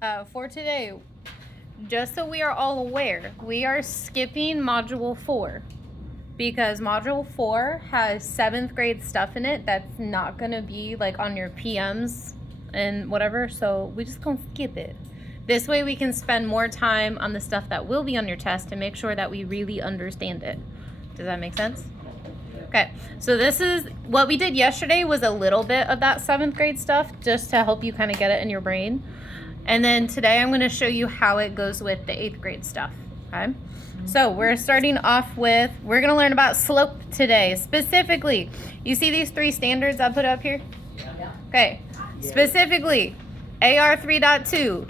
For today, just so we are all aware, we are skipping Module 4 because Module 4 has 7th grade stuff in it that's not going to be like on your PMs and whatever, so we just gonna skip it. This way we can spend more time on the stuff that will be on your test and make sure that we really understand it. Does that make sense? Okay, so this is what we did yesterday, was a little bit of that 7th grade stuff just to help you kind of get it in your brain. And then today I'm going to show you how it goes with the 8th grade stuff. Okay, so we're starting off with, we're going to learn about slope today. Specifically, you see these 3 standards I put up here? Okay, specifically AR 3.2.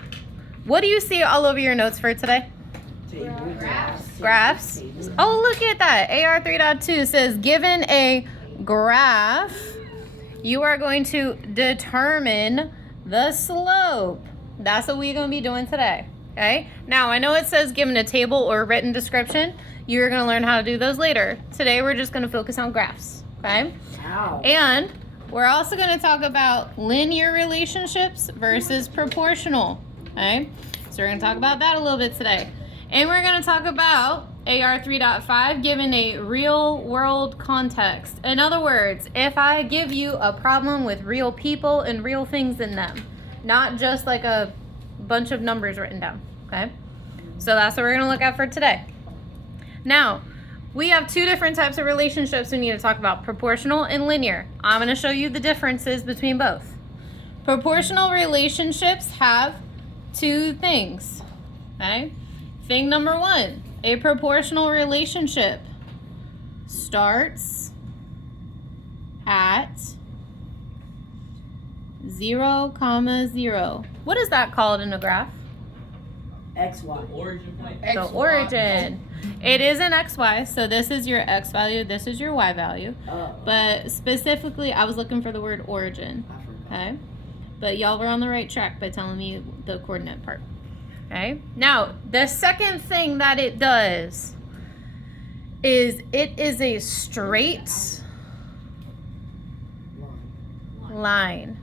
What do you see all over your notes for today? Graphs. Oh, look at that. AR 3.2 says, given a graph, you are going to determine the slope. That's what we're going to be doing today. Okay. Now, I know it says given a table or written description. You're going to learn how to do those later. Today, we're just going to focus on graphs. Okay. Ow. And we're also going to talk about linear relationships versus proportional. Okay. So we're going to talk about that a little bit today. And we're going to talk about AR 3.5 given a real world context. In other words, if I give you a problem with real people and real things in them, not just like a bunch of numbers written down, okay? So that's what we're going to look at for today. Now, we have 2 different types of relationships we need to talk about, proportional and linear. I'm going to show you the differences between both. Proportional relationships have 2 things, okay? Thing number 1, a proportional relationship starts at 0, 0. What is that called in a graph? XY. The origin point. The origin. It is an XY, so this is your X value, this is your Y value. But specifically, I was looking for the word origin. Okay? But y'all were on the right track by telling me the coordinate part. Okay, now the second thing that it does is it is a straight line.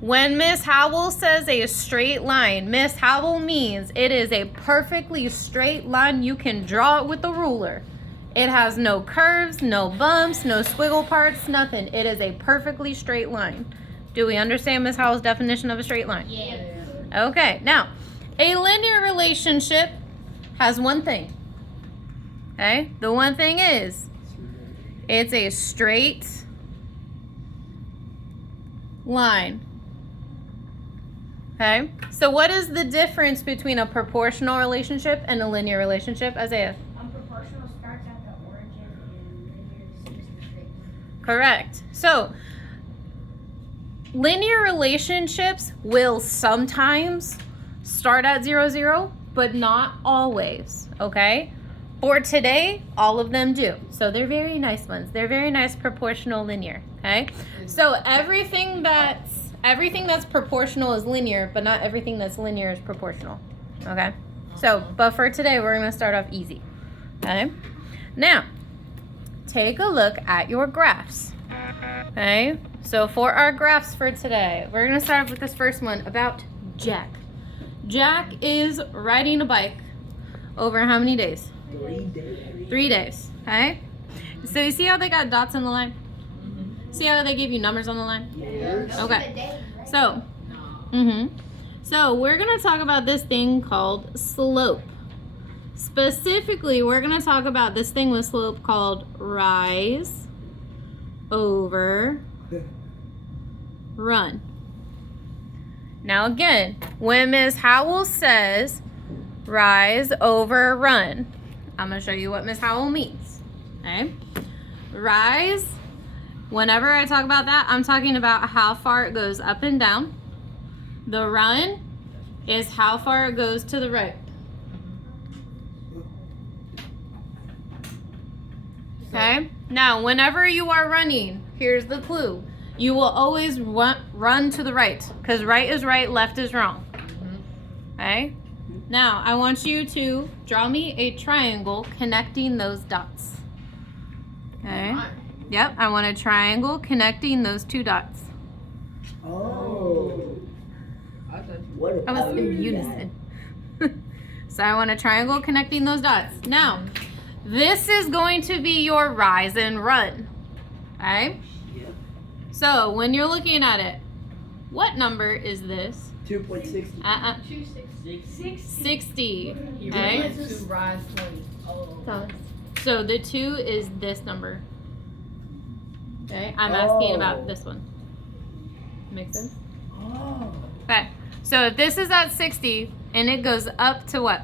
When Miss Howell says a straight line, Miss Howell means it is a perfectly straight line. You can draw it with a ruler. It has no curves, no bumps, no squiggle parts, nothing. It is a perfectly straight line. Do we understand Miss Howell's definition of a straight line? Yeah. Okay, now a linear relationship has one thing. Okay? The one thing is it's a straight line. Okay? So what is the difference between a proportional relationship and a linear relationship, Isaiah? Proportional starts at the origin and linear is just a straight line. Correct. So linear relationships will sometimes start at 0, 0, but not always, okay? For today, all of them do. So they're very nice ones. They're very nice proportional linear, okay? So everything that's proportional is linear, but not everything that's linear is proportional, okay? So, but for today, we're going to start off easy, okay? Now, take a look at your graphs, okay? So for our graphs for today, we're going to start off with this first one about Jack. Jack is riding a bike over how many days? 3 days. 3 days, okay? So you see how they got dots on the line? See how they give you numbers on the line? Yes. Okay. So, so we're going to talk about this thing called slope. Specifically, we're going to talk about this thing with slope called rise over run. Now again, when Ms. Howell says rise over run, I'm going to show you what Ms. Howell means. Okay? Rise, whenever I talk about that, I'm talking about how far it goes up and down. The run is how far it goes to the right. Okay? Now, whenever you are running, here's the clue. You will always run to the right, because right is right, left is wrong. Okay? Now, I want you to draw me a triangle connecting those dots. Okay? Yep, I want a triangle connecting those 2 dots. Oh. I thought you What I was in unison. So I want a triangle connecting those dots. Now, this is going to be your rise and run. Okay? Yeah. So when you're looking at it, what number is this? 2.60. 60. You Okay? went to rise 20. Oh. So the 2 is this number. Okay? I'm asking about this one. Make sense? Oh. Okay. So if this is at 60 and it goes up to what?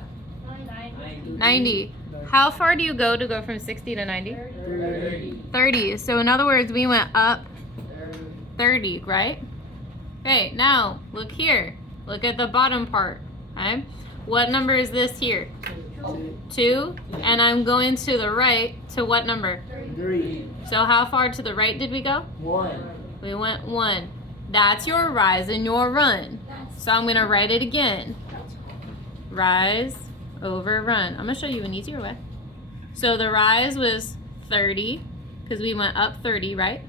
90. How far do you go to go from 60 to 90? 30. So in other words, we went up 30, right? Okay, now look here. Look at the bottom part. Okay? What number is this here? 2. And I'm going to the right to what number? 3. So how far to the right did we go? 1. We went 1. That's your rise and your run. So I'm going to write it again. Rise over run. I'm going to show you an easier way. So the rise was 30 because we went up 30, right?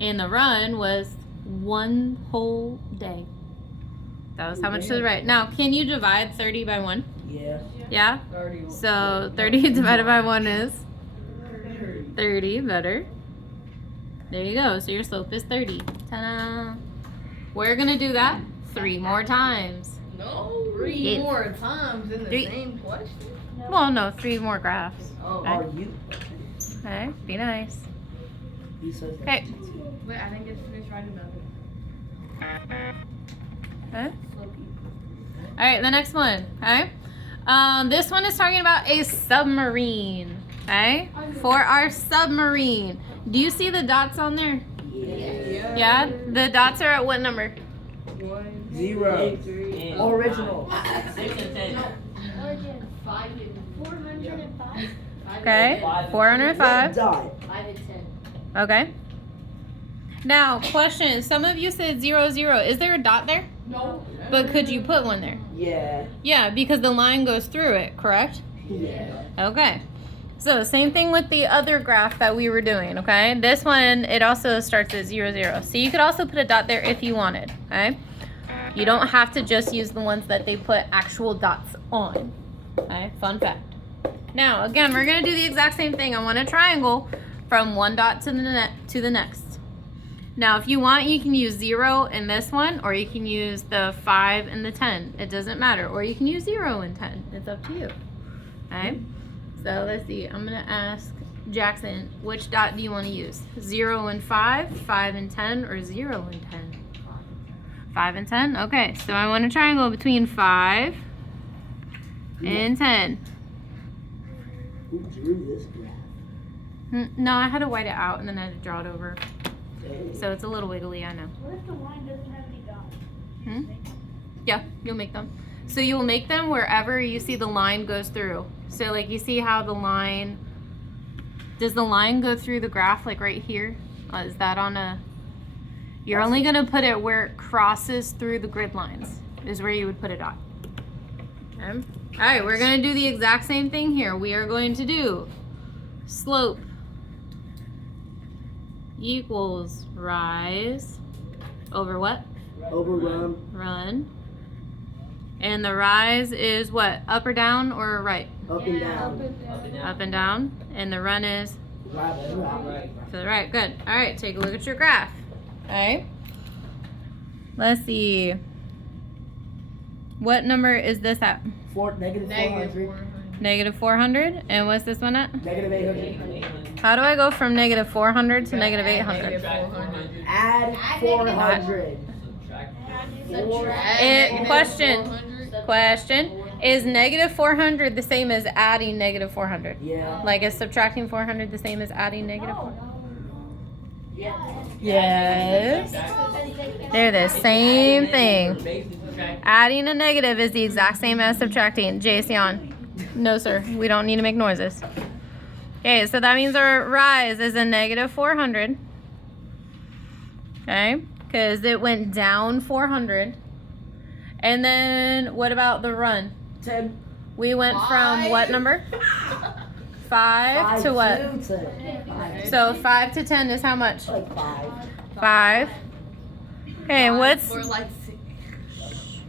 And the run was 1 whole day. That was how much to the right. Now, can you divide 30 by 1? Yeah. Yeah? 30. So 30 divided by 1 is 30. Better. There you go. So your slope is 30. Ta-da! We're going to do that 3 more times. No, 3 Yeah. more times in the 3. same question. Well, no, 3 more graphs. Oh, Are you? Okay, be nice. You said that. Okay. wait, I didn't get to finish writing about it. Okay. All right, the next one. Okay. This one is talking about a submarine. Okay. For our submarine, do you see the dots on there? Yeah. Yeah. The dots are at what number? 1, 0. 3. Original. Origin 405. Okay. 405. Dot. 5 and 10. Okay. Now, question. Some of you said 0, 0. Is there a dot there? No. But could you put one there? Yeah. Yeah, because the line goes through it, correct? Yeah. Okay. So same thing with the other graph that we were doing, okay? This one, it also starts at 0, 0. So you could also put a dot there if you wanted, okay? You don't have to just use the ones that they put actual dots on, okay? Fun fact. Now, again, we're going to do the exact same thing. I want a triangle from one dot to the next. Now, if you want, you can use 0 in this one, or you can use the 5 and the 10. It doesn't matter. Or you can use 0 and 10. It's up to you. Okay? So let's see. I'm going to ask Jackson, which dot do you want to use? 0 and 5, 5 and 10, or 0 and 10? 5 and 10? Okay, so I want a triangle between 5 and 10. Who drew this graph? No, I had to white it out and then I had to draw it over. Dang. So it's a little wiggly, I know. What if the line doesn't have any dots? Yeah, you'll make them. So you'll make them wherever you see the line goes through. So like you see how the line, does the line go through the graph like right here? Is that on a, you're only gonna put it where it crosses through the grid lines is where you would put a dot. Okay. All right, we're gonna do the exact same thing here. We are going to do slope equals rise over what? Overrun. Run. And the rise is what? Up or down or right? Up and down. Up and down. And the run is Right. to the right. Good. All right, take a look at your graph. All right. Let's see. What number is this at? Negative 400. Negative 400. And what's this one at? Negative 800. How do I go from negative 400 to negative 800? Add 400. Question. Is negative 400 the same as adding negative 400? Yeah. Like is subtracting 400 the same as adding negative 400? Yes. Yes. They're the same thing. Adding a negative is the exact same as subtracting. Jason. No, sir. We don't need to make noises. Okay, so that means our rise is a negative 400. Okay, because it went down 400. And then what about the run? 10. We went from what number? 5 to what? 10. So 5 to 10 is how much? Like 5. 5. Okay, and what's... Or like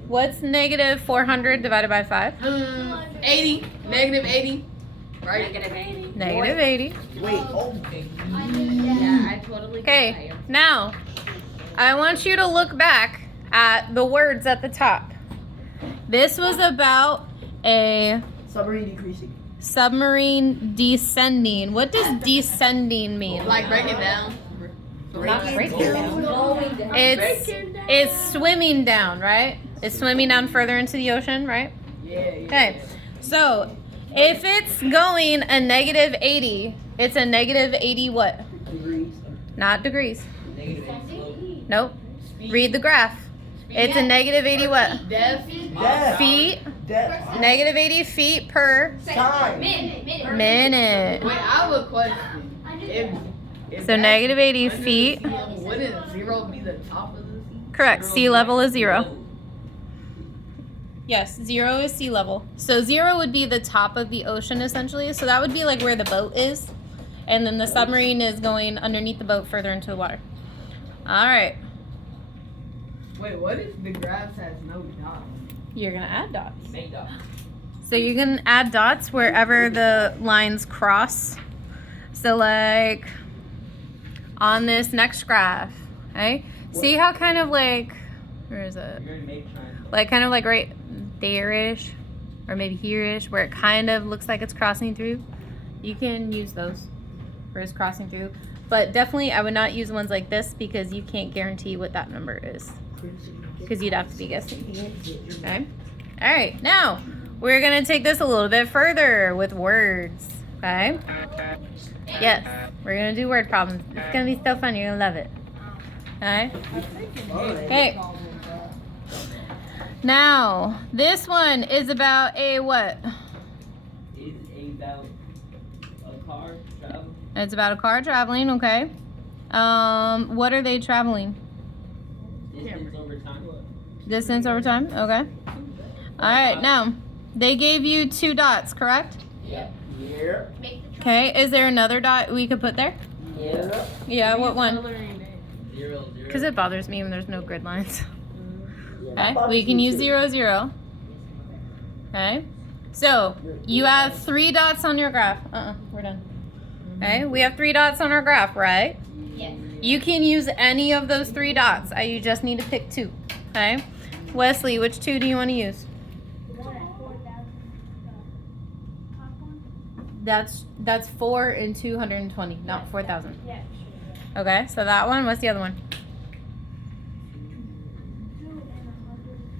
What's negative 400 divided by 5? 80. Negative 80. Right? Negative 80. Wait, oh. Yeah, I totally get Okay, now I want you to look back at the words at the top. This was about a Submarine decreasing. submarine descending. What does descending mean? Like, break it down. Not breaking down. It's swimming down, right? It's swimming down further into the ocean, right? Yeah. Okay, so if it's going a negative 80, it's a negative 80 what? Degrees. Not degrees. Negative 8 slope. Nope. Read the graph. It's a negative 80 what? Death. Death. Feet. Death. Negative 80 feet per Time. minute. Wait, I have a question. If So that's negative 80 under the feet. sea level, wouldn't 0 be the top of the sea? Correct. Sea level is 0. Yes, 0 is sea level. So 0 would be the top of the ocean essentially. So that would be like where the boat is. And then the submarine is going underneath the boat further into the water. All right. Wait, what if the graph has no dots? You're going to add dots. Make that. So you can add dots wherever the lines cross. So like on this next graph, okay? See how kind of like, where is it? You're gonna make triangle. Like kind of like right there-ish, or maybe here-ish, where it kind of looks like it's crossing through. You can use those where it's crossing through. But definitely I would not use ones like this because you can't guarantee what that number is. Because you'd have to be guessing. Okay? All right, now we're gonna take this a little bit further with words. Okay? Yes, we're gonna do word problems. It's gonna be so fun. You're gonna love it. Okay? Okay. Now, this one is about a what? Is about a car travel. It's about a car traveling. Okay. What are they traveling? Distance over time. Distance over time. Okay. All right. Now, they gave you 2 dots, correct? Yeah. Yeah. Okay. Is there another dot we could put there? Yeah. Yeah. What one? 0, 0. Because it bothers me when there's no grid lines. Yeah, Okay, we can use 0, 0. Okay, so you have 3 dots on your graph. We're done. Okay, we have 3 dots on our graph, right? Yes. You can use any of those 3 dots. You just need to pick 2. Okay, Wesley, which 2 do you want to use? That's 4 and 220, not 4,000. Yeah. Okay, so that one. What's the other one?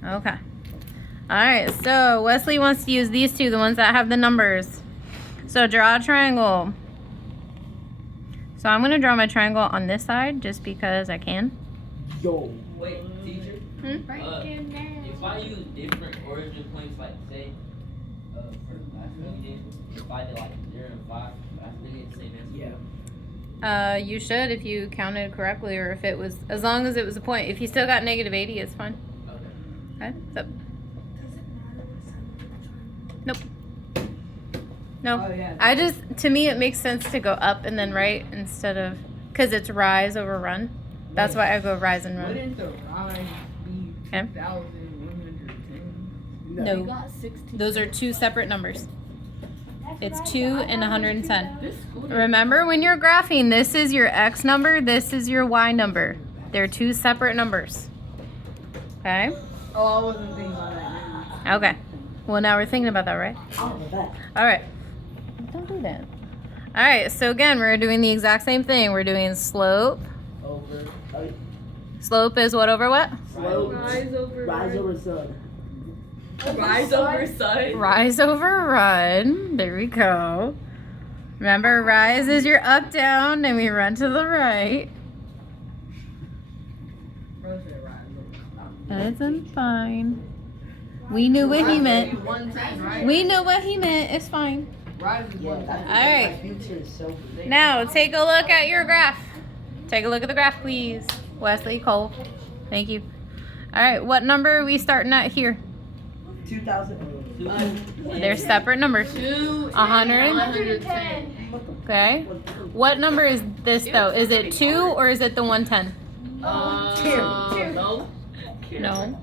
Okay. All right, so Wesley wants to use these 2, the ones that have the numbers. So draw a triangle. So I'm going to draw my triangle on this side just because I can. Yo. Wait, teacher. If I use different origin points, like say, for the last one we did, if I did like 0 and 5, that's really the same answer. Yeah. You should if you counted correctly, or if it was, as long as it was a point. If you still got negative 80, it's fine. Okay, so. Nope. No. Oh, yeah. I just, to me, it makes sense to go up and then right instead of, because it's rise over run. That's why I go rise and run. Wouldn't the rise be Okay. 2,110? No. We got 16. Those are 2 separate numbers. It's 2 and 110. This school Remember, when you're graphing, this is your X number, this is your Y number. They're 2 separate numbers. Okay? Oh, I wasn't thinking about that. Okay. Well, now we're thinking about that, right? Out of that. All right. Don't do that. All right. So again, we're doing the exact same thing. We're doing slope. Over. Slope is what over what? Slope. Rise over Rise over sun. Rise over sun. Rise over run. There we go. Remember, rise is your up, down, and we run to the right. Bro said rise over. That's fine. We knew what he meant. 110, right? We know what he meant. It's fine. Rise is Yeah, 110. that's All right. my future is so big. Now, take a look at your graph. Take a look at the graph, please. Wesley, Cole. Thank you. All right, what number are we starting at here? 2,000. They're separate numbers. 2 100. 110. Okay. What number is this, though? Is it 2 or is it the 110? No. No.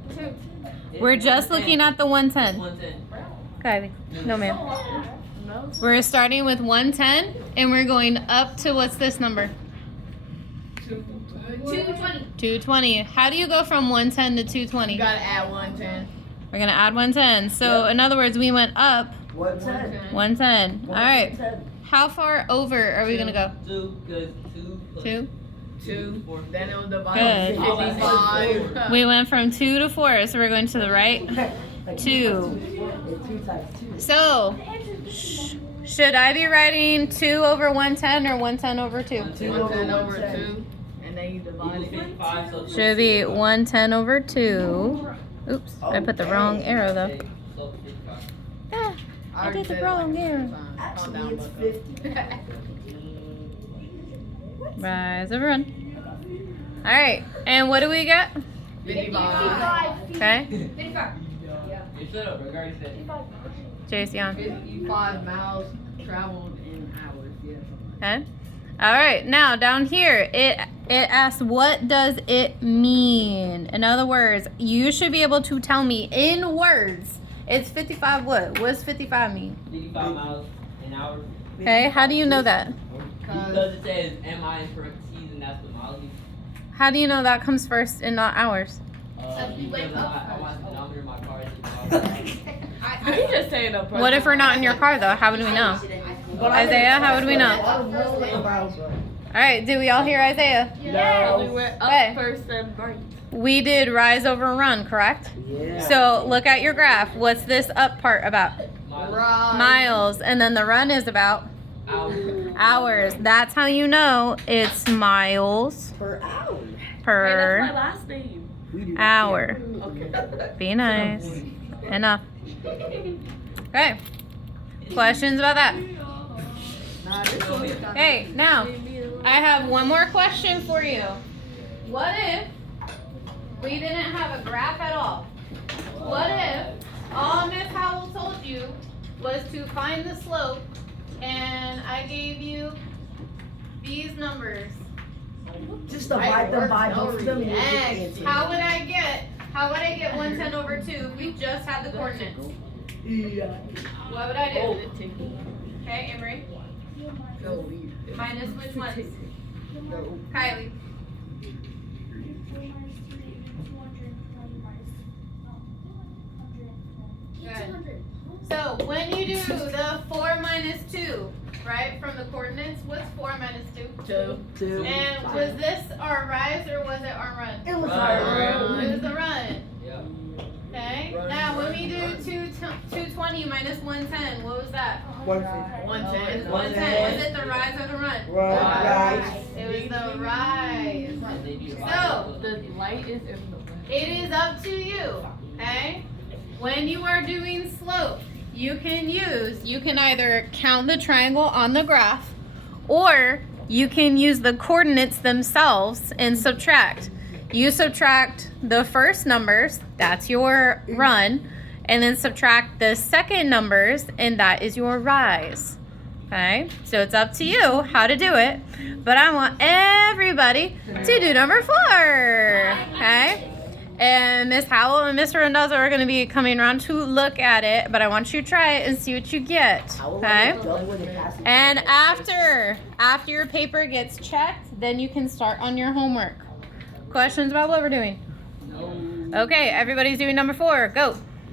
We're just looking at the 110. 110. Okay. No, ma'am. No. We're starting with 110 and we're going up to what's this number? 220. 220. How do you go from 110 to 220? You gotta add 110. We're going to add 110. So, in other words, we went up 110. 110. All right. 110. How far over are we going to go? 2, because 2 plus 2? 2. 4. Then it will divide Good. by 55. We went from 2 to 4, so we're going to the right. Like 2. 2 times 2. So, should I be writing 2 over 110 or 110 over 2? 110 over 2. And then you divide it. 55, so Should be 110 over 2. Oops, I put the wrong arrow though. So 55. Ah, I did the wrong arrow. Actually, it's 50. Rise over run. Alright, and what do we get? 55. Okay, 55. You shut up, Rick. I already said it. Jason. 55 miles traveled in hours. Yeah. Okay. Alright, now down here, it asks what does it mean? In other words, you should be able to tell me in words. It's 55 what? What does 55 mean? 55 miles an hour. Okay, how do you know that? Because it says MI in parentheses, and that's the mileage. How do you know that comes first and not hours? Because I want the number in my car. He just saying a What if we're not in your car though? How would we know? Isaiah, how would we know? Alright, did we all hear Isaiah? Yeah, we went up Hey. first and right. We did rise over run, correct? Yeah. So look at your graph. What's this up part about? Right. Miles. And then the run is about hours. That's how you know it's miles Per hour. Hey, that's my per last name. We do that. hour. Okay. Be nice. Enough. Okay. Questions about that? Nah, this one is Hey, now, I have one more question for you. What if we didn't have a graph at all? What if all Miss Howell told you was to find the slope and I gave you these numbers? Just divide them by both of them. and you'll get the X. answer. How would I get 110 over 2 if we just had the coordinates? Yeah. What would I do? Oh. Okay, Emery. Go. Minus which ones? Go. Kylie. 200. So when you do the 4 minus 2, right, from the coordinates, what's 4 minus 2? 2. 2. And was this our rise or was it our run? It was Run. hard. It was the run. Yeah. Okay. Run, Now when run, we do run. 220 minus 110, what was that? 150. 110. 110. Was it the rise or the run? Rise. It was the rise. And they do So, The light is in the way. It is up to you, okay? When you are doing slope, you can either count the triangle on the graph, or you can use the coordinates themselves and subtract. You subtract the first numbers, that's your run, and then subtract the second numbers, and that is your rise. Okay, so it's up to you how to do it, but I want everybody to do number 4. Okay, and Miss Howell and Mr. Randazzo are going to be coming around to look at it, but I want you to try it and see what you get. Okay, and after your paper gets checked, then you can start on your homework. Questions about what we're doing? No. Okay, everybody's doing number 4. Go.